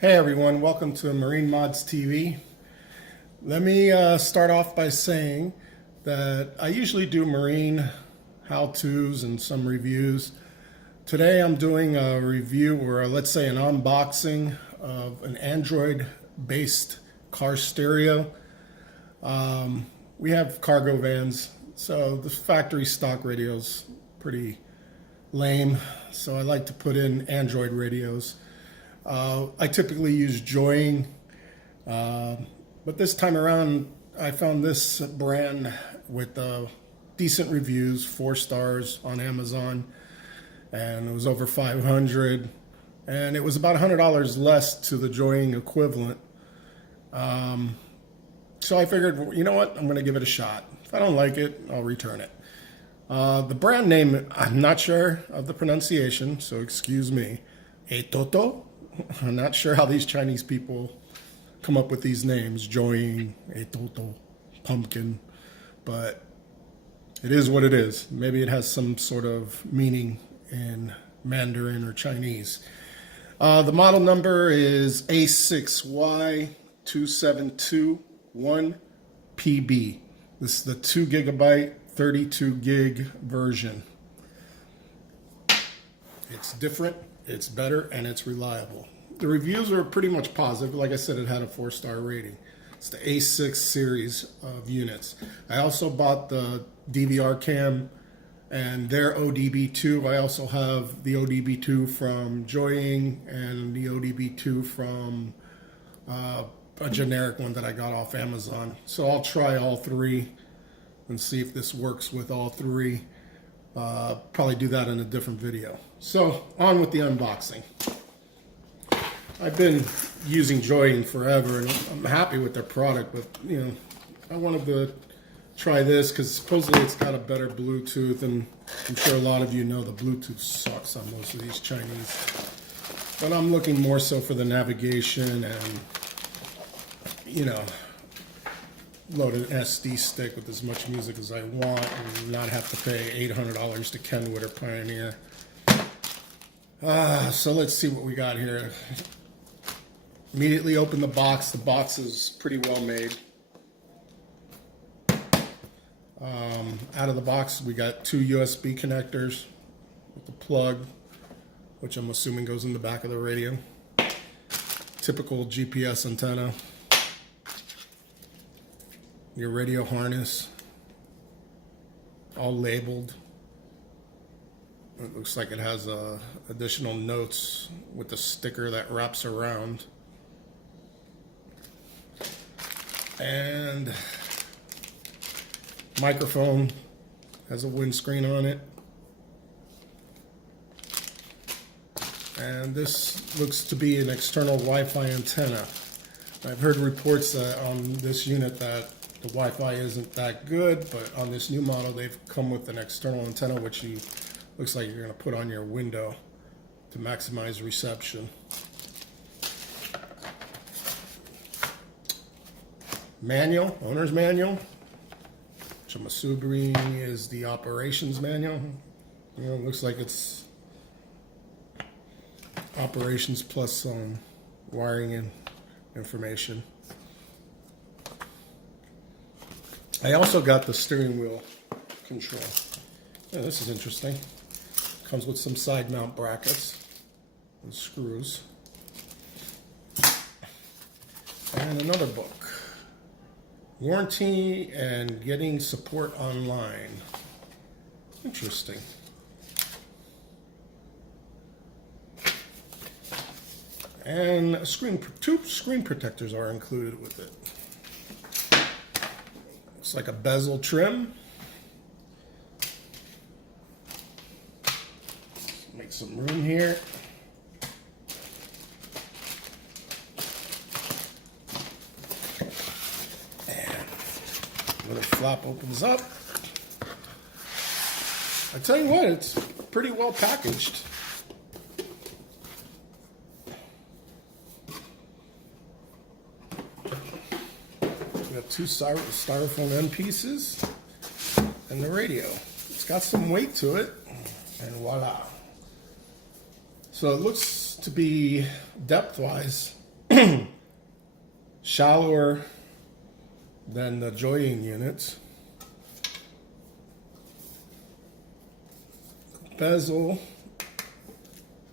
Hey everyone, welcome to Marine Mods TV. Let me start off by saying that I usually do marine how-tos and some reviews. Today I'm doing a review, or let's say an unboxing, of an Android-based car stereo. We have cargo vans, so the factory stock radio's pretty lame, so I like to put in Android radios. I typically use Joying, but this time around I found this brand with decent reviews, 4 stars on Amazon, and it was over 500, and it was about $100 less to the Joying equivalent. So I figured, you know what, I'm going to give it a shot. If I don't like it, I'll return it. The brand name, I'm not sure of the pronunciation, so excuse me. Atoto? I'm not sure how these Chinese people come up with these names, Joying, Atoto, Pumpkin, but it is what it is. Maybe it has some sort of meaning in Mandarin or Chinese. The model number is A6Y2721PB. This is the 2 gigabyte, 32 gig version. It's different, it's better, and it's reliable. The reviews are pretty much positive. Like I said, it had a 4-star rating. It's the A6 series of units. I also bought the DVR cam and their ODB2. I also have the ODB2 from Joying and the ODB2 from a generic one that I got off Amazon. So I'll try all 3 and see if this works with all 3. Probably do that in a different video. So on with the unboxing. I've been using Joying forever, and I'm happy with their product, but you know, I wanted to try this because supposedly it's got a better Bluetooth, and I'm sure a lot of you know the Bluetooth sucks on most of these Chinese. But I'm looking more so for the navigation and, you know, load an SD stick with as much music as I want and not have to pay $800 to Kenwood or Pioneer. So let's see what we got here. Immediately open the box. The box is pretty well made. Out of the box, we got 2 USB connectors with the plug, which I'm assuming goes in the back of the radio. Typical GPS antenna. Your radio harness, all labeled. It looks like it has additional notes with the sticker that wraps around. And microphone has a windscreen on it. And this looks to be an external Wi-Fi antenna. I've heard reports that on this unit that the Wi-Fi isn't that good, but on this new model they've come with an external antenna which looks like you're going to put on your window to maximize reception. Manual, owner's manual, which I'm assuming is the operations manual. You know, it looks like it's operations plus some wiring and information. I also got the steering wheel control. Yeah, this is interesting. Comes with some side mount brackets and screws. And another book. Warranty and Getting Support Online. Interesting. And two screen protectors are included with it. It's like a bezel trim. Make some room here. And little flap opens up. I tell you what, it's pretty well packaged. We got 2 styrofoam end pieces and the radio. It's got some weight to it, and voila. So it looks to be depth-wise shallower than the joying units. Bezel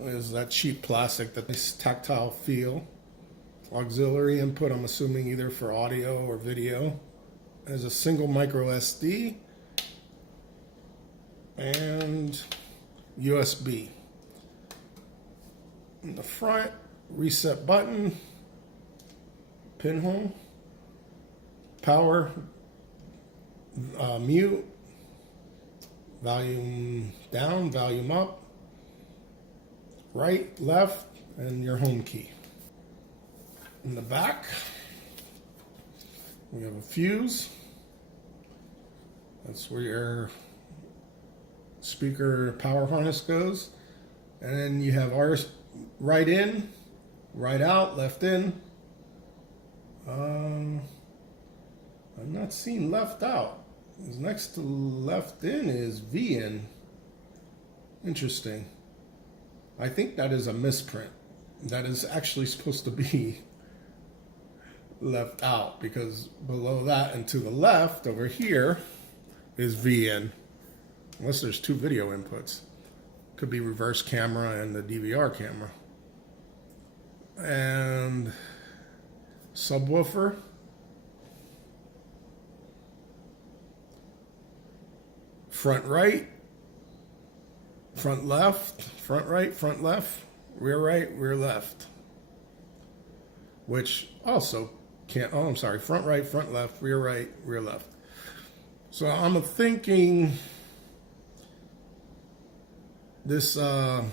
is that cheap plastic, that nice tactile feel. Auxiliary input, I'm assuming either for audio or video. There's a single micro SD and USB. In the front, reset button, pinhole, power, mute, volume down, volume up, right, left, and your home key. In the back, we have a fuse. That's where your speaker power harness goes. And then you have ours right in, right out, left in. I'm not seeing left out. Next to left in is V in. Interesting. I think that is a misprint. That is actually supposed to be left out, because below that and to the left over here is V in. Unless there's two video inputs. Could be reverse camera and the DVR camera. And subwoofer. Front right, front left, front right, front left, rear right, rear left. Which also can't, oh, I'm sorry, front right, front left, rear right, rear left. So I'm thinking this LIN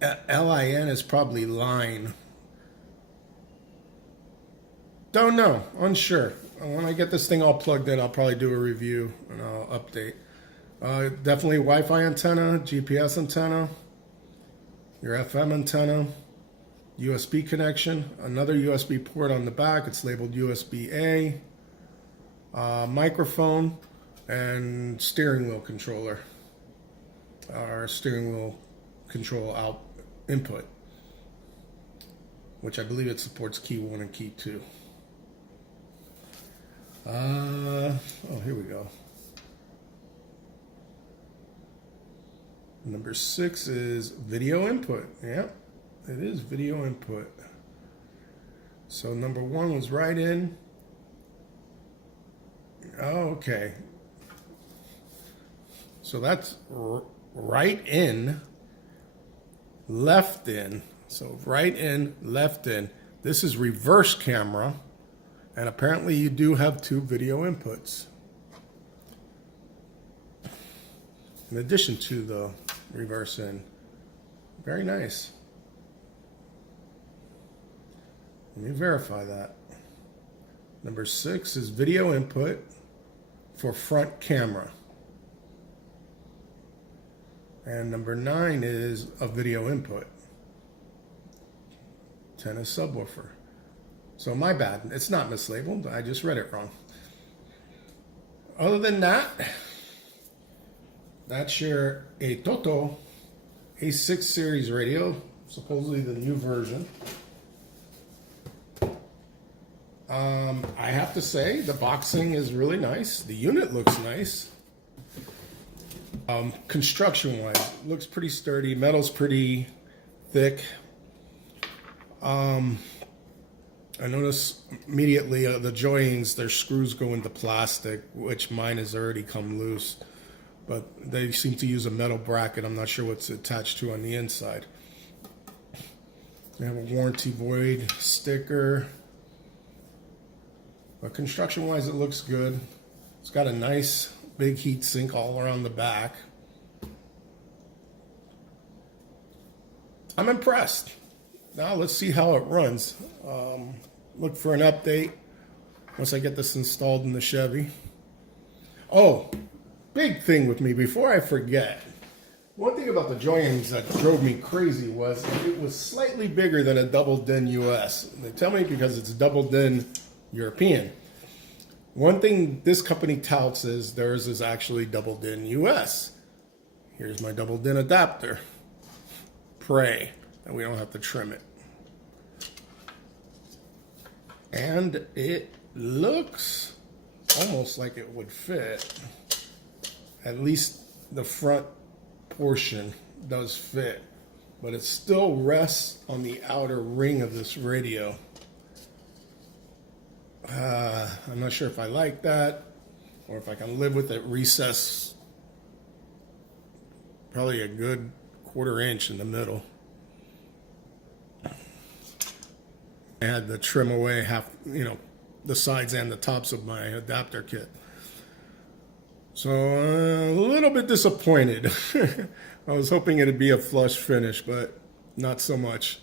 is probably line. Don't know, unsure. When I get this thing all plugged in, I'll probably do a review and I'll update. Definitely Wi-Fi antenna, GPS antenna, your FM antenna, USB connection, another USB port on the back. It's labeled USB-A, microphone, and steering wheel controller, or steering wheel control out input, which I believe it supports key 1 and key 2. Oh, here we go. Number 6 is video input. Yep, it is video input. So number 1 was right in. Oh, okay. So that's right in, left in. So right in, left in. This is reverse camera. And apparently you do have 2 video inputs, in addition to the reverse in. Very nice. Let me verify that. Number 6 is video input for front camera. And number 9 is a video input. 10 is subwoofer. So my bad, it's not mislabeled, I just read it wrong. Other than that, that's your Atoto A6 series radio, supposedly the new version. I have to say, the boxing is really nice. The unit looks nice. Construction-wise, looks pretty sturdy. Metal's pretty thick. I notice immediately the joints, their screws go into plastic, which mine has already come loose. But they seem to use a metal bracket. I'm not sure what's attached to on the inside. They have a warranty void sticker. But construction-wise, it looks good. It's got a nice big heat sink all around the back. I'm impressed. Now let's see how it runs. Look for an update once I get this installed in the Chevy. Oh, big thing with me, before I forget. One thing about the joints that drove me crazy was it was slightly bigger than a double DIN US. They tell me because it's double DIN European. One thing this company touts is theirs is actually double DIN US. Here's my double DIN adapter. Pray that we don't have to trim it. And it looks almost like it would fit. At least the front portion does fit, but it still rests on the outer ring of this radio. I'm not sure if I like that or if I can live with it recessed probably a good 1/4 inch in the middle. I had to trim away half, the sides and the tops of my adapter kit. So a little bit disappointed. I was hoping it'd be a flush finish, but not so much.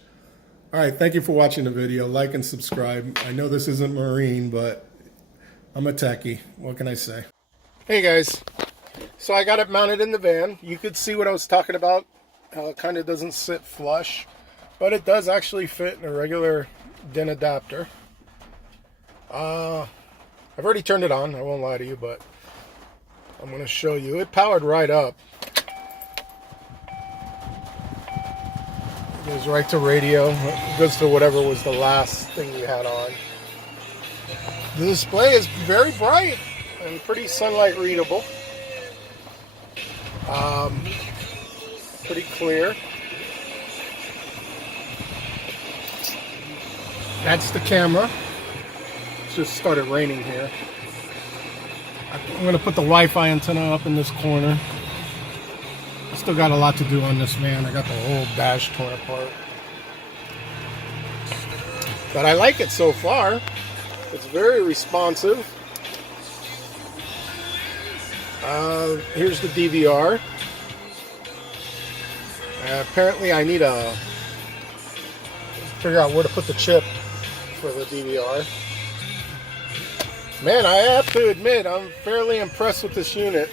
All right, thank you for watching the video. Like and subscribe. I know this isn't marine, but I'm a techie. What can I say? Hey guys, so I got it mounted in the van. You could see what I was talking about, how it kind of doesn't sit flush, but it does actually fit in a regular DIN adapter. I've already turned it on, I won't lie to you, but I'm going to show you. It powered right up. It goes right to radio. It goes to whatever was the last thing you had on. The display is very bright and pretty sunlight readable. Pretty clear. That's the camera. It's just started raining here. I'm going to put the Wi-Fi antenna up in this corner. I still got a lot to do on this van. I got the whole dash torn apart. But I like it so far. It's very responsive. Here's the DVR. Apparently I need to figure out where to put the chip for the DVR. Man, I have to admit, I'm fairly impressed with this unit.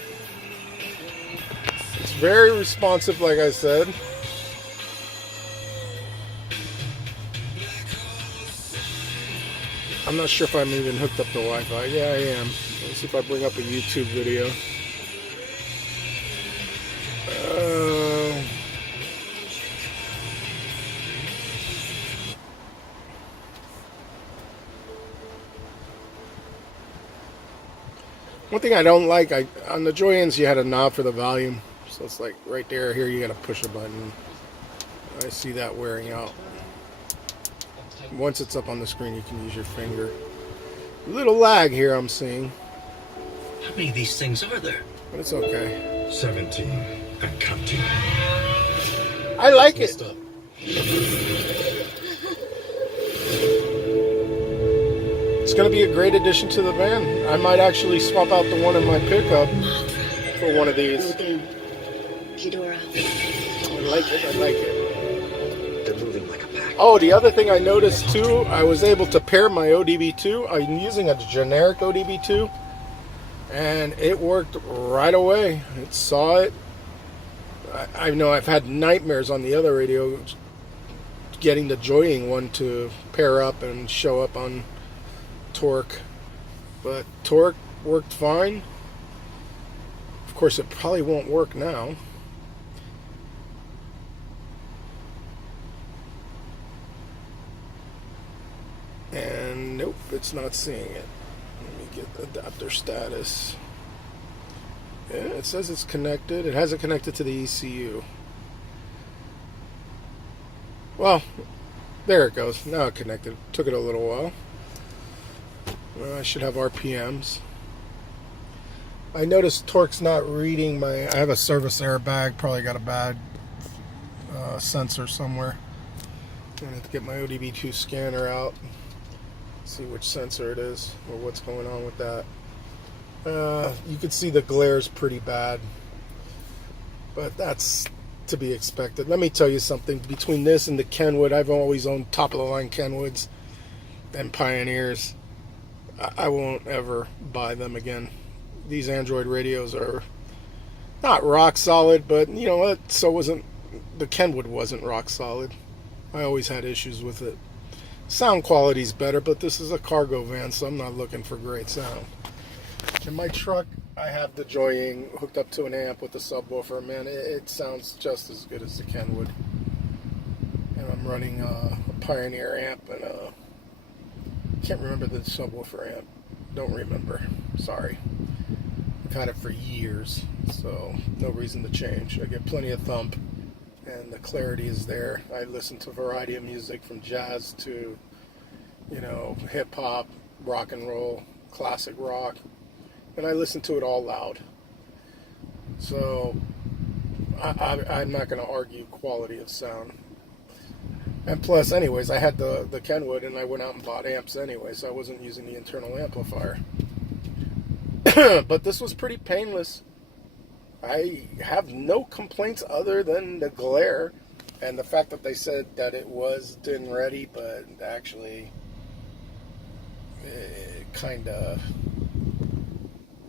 It's very responsive, like I said. I'm not sure if I'm even hooked up to Wi-Fi. Yeah, I am. Let's see if I bring up a YouTube video. One thing I don't like, on the Joy-Ins you had a knob for the volume, so it's like right there. Here you got to push a button. I see that wearing out. Once it's up on the screen, you can use your finger. A little lag here I'm seeing. How many of these things are there? But it's okay. 17 and counting. I like it. It's going to be a great addition to the van. I might actually swap out the one in my pickup for one of these. Ghidorah. I like it. I like it. They're moving like a pack. Oh, the other thing I noticed too, I was able to pair my ODB2. I'm using a generic ODB2, and it worked right away. It saw it. I know I've had nightmares on the other radio getting the Joying one to pair up and show up on Torque, but Torque worked fine. Of course, it probably won't work now. And nope, it's not seeing it. Let me get adapter status. Yeah, it says it's connected. It has it connected to the ECU. Well, there it goes. Now it connected. Took it a little while. Well, I should have RPMs. I noticed Torque's not reading my... I have a service airbag. Probably got a bad sensor somewhere. I'm going to have to get my ODB2 scanner out. See which sensor it is or what's going on with that. You can see the glare is pretty bad, but that's to be expected. Let me tell you something. Between this and the Kenwood, I've always owned top-of-the-line Kenwoods and Pioneers. I won't ever buy them again. These Android radios are not rock solid, but you know what? So wasn't the Kenwood wasn't rock solid. I always had issues with it. Sound quality's better, but this is a cargo van, so I'm not looking for great sound. In my truck, I have the Joying hooked up to an amp with a subwoofer. Man, it sounds just as good as the Kenwood. And I'm running a Pioneer amp and a Can't remember the subwoofer amp. Don't remember. Sorry. I've had it for years, so no reason to change. I get plenty of thump, and the clarity is there. I listen to a variety of music from jazz to, you know, hip hop, rock and roll, classic rock, and I listen to it all loud. So I'm not going to argue quality of sound. And plus, anyways, I had the Kenwood, and I went out and bought amps anyway, so I wasn't using the internal amplifier. But this was pretty painless. I have no complaints other than the glare and the fact that they said that it was din ready, but actually it kind of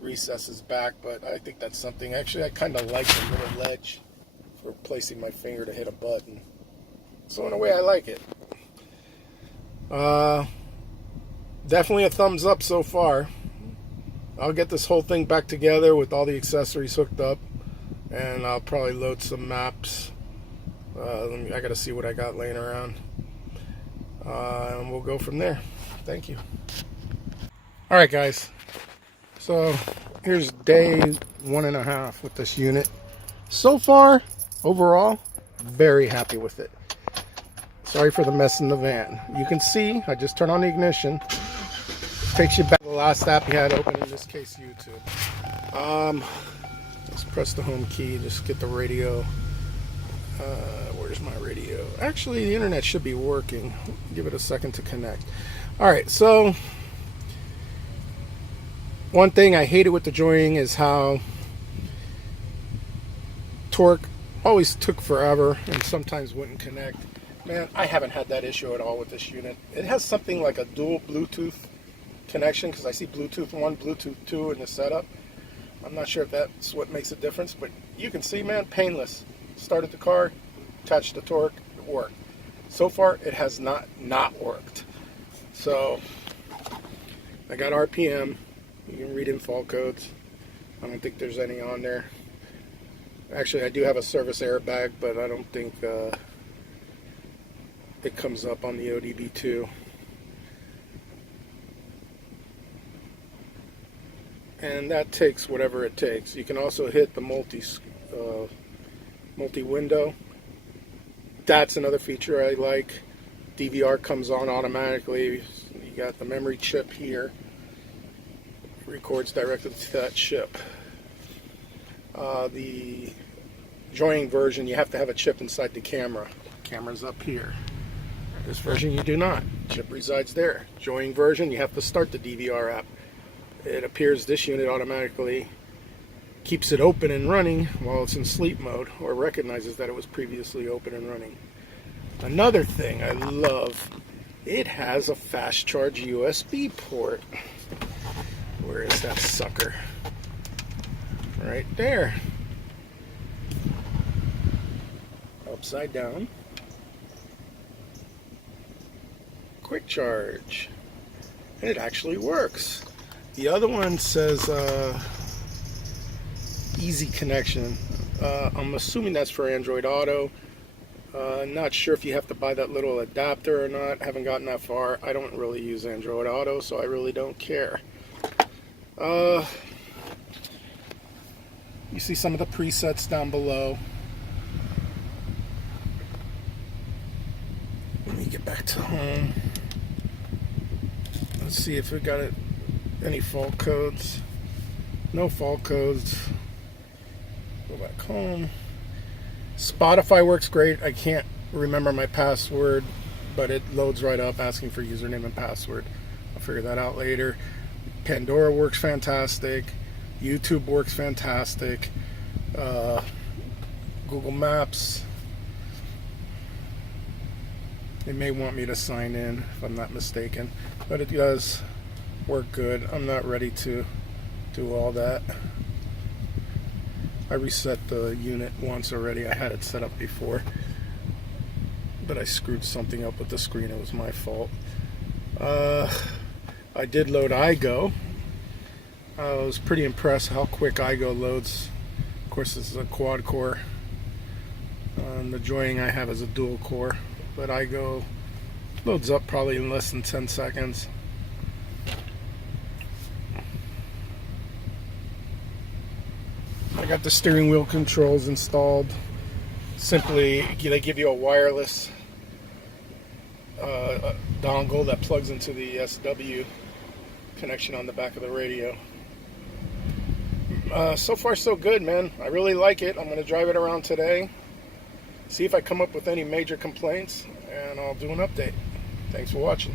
recesses back. But I think that's something. Actually, I kind of like the little ledge for placing my finger to hit a button. So in a way, I like it. Definitely a thumbs up so far. I'll get this whole thing back together with all the accessories hooked up, and I'll probably load some maps. I gotta see what I got laying around, and we'll go from there. Thank you. All right, guys. So here's day 1.5 with this unit. So far, overall, very happy with it. Sorry for the mess in the van. You can see, I just turned on the ignition. Takes you back to the last app you had open, in this case, YouTube. Let's press the home key, just get the radio. Where's my radio? Actually, the internet should be working. Give it a second to connect. All right, so one thing I hated with the joining is how torque always took forever and sometimes wouldn't connect. Man, I haven't had that issue at all with this unit. It has something like a dual Bluetooth connection, because I see Bluetooth 1, Bluetooth 2 in the setup. I'm not sure if that's what makes a difference, but you can see, man, painless. Started the car, attached the torque, it worked. So far, it has not worked. So, I got RPM. You can read in fault codes. I don't think there's any on there. Actually, I do have a service airbag, but I don't think it comes up on the ODB2. And that takes whatever it takes. You can also hit the multi-window. That's another feature I like. DVR comes on automatically. You got the memory chip here. It records directly to that chip. The joining version, you have to have a chip inside the camera. Camera's up here. This version you do not. Chip resides there. Joining version, you have to start the DVR app. It appears this unit automatically keeps it open and running while it's in sleep mode, or recognizes that it was previously open and running. Another thing I love, it has a fast charge USB port. Where is that sucker? Right there. Upside down. Quick charge. And it actually works. The other one says easy connection. I'm assuming that's for Android Auto. Not sure if you have to buy that little adapter or not. Haven't gotten that far. I don't really use Android Auto, so I really don't care. You see some of the presets down below. Let me get back to home. Let's see if we got any fault codes. No fault codes. Go back home. Spotify works great. I can't remember my password, but it loads right up asking for username and password. I'll figure that out later. Pandora works fantastic. YouTube works fantastic. Google Maps. They may want me to sign in if I'm not mistaken, but it does work good. I'm not ready to do all that. I reset the unit once already. I had it set up before, but I screwed something up with the screen. It was my fault. I did load iGo. I was pretty impressed how quick iGo loads. Of course, this is a quad core. The joining I have is a dual core, but iGo loads up probably in less than 10 seconds. I got the steering wheel controls installed. Simply, they give you a wireless dongle that plugs into the SW connection on the back of the radio. So far so good, man. I really like it. I'm going to drive it around today, see if I come up with any major complaints, and I'll do an update. Thanks for watching.